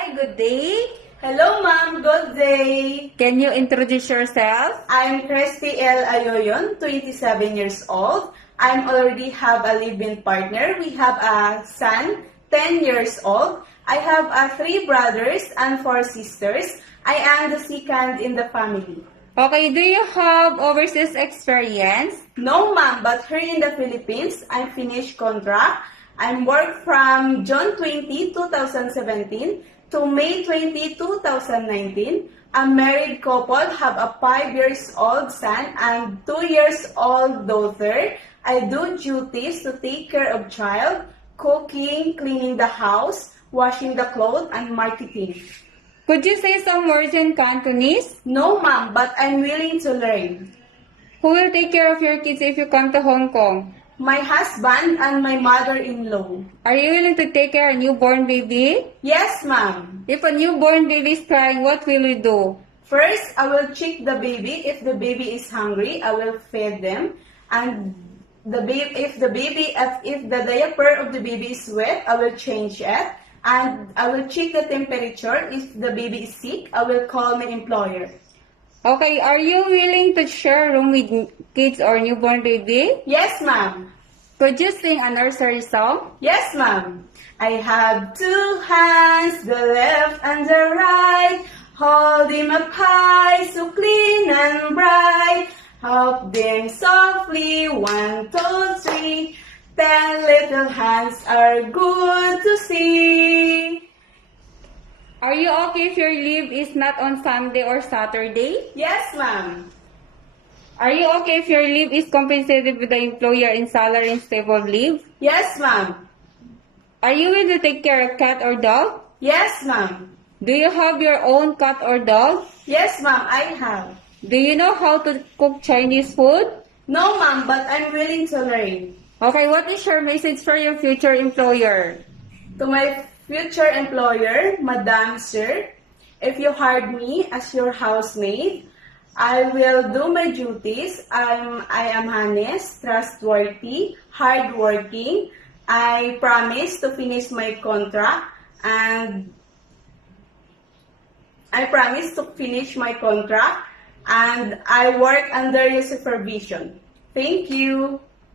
Hi, good day. Hello, ma'am. Good day. Can you introduce yourself? I'm Christy L. Ayoyon, 27 years old. I already have a live-in partner. We have a son, 10 years old. I have three brothers and four sisters. I am the second in the family. Okay, do you have overseas experience? No, ma'am, but here in the Philippines, I'm finished contract. I'm work from June 20, 2017 to May 20, 2019. A married couple have a 5 years old son and 2 years old daughter. I do duties to take care of child, cooking, cleaning the house, washing the clothes, and marketing. Could you say some words in Cantonese? No, ma'am, but I'm willing to learn. Who will take care of your kids if you come to Hong Kong? My husband and my mother-in-law. Are you willing to take care of a newborn baby? Yes, ma'am. If a newborn baby is crying, what will you do? First, I will check the baby. If the baby is hungry, I will feed them. And if the diaper of the baby is wet, I will change it. And I will check the temperature. If the baby is sick, I will call my employer. Okay, are you willing to share a room with kids or newborn baby? Yes, ma'am. Could you sing a nursery song? Yes, ma'am. I have two hands, the left and the right. Hold him up high, so clean and bright. Hop them softly, 1, 2, 3. 10 little hands are good to see. Are you okay if your leave is not on Sunday or Saturday? Yes, ma'am. Are you okay if your leave is compensated with the employer in salary instead of leave? Yes, ma'am. Are you willing to take care of cat or dog? Yes, ma'am. Do you have your own cat or dog? Yes, ma'am, I have. Do you know how to cook Chinese food? No, ma'am, but I'm willing to learn. Okay, what is your message for your future employer? To my future employer, Madam Sir, if you hired me as your housemaid, I will do my duties. I am honest, trustworthy, hardworking. I promise to finish my contract and I work under your supervision. Thank you.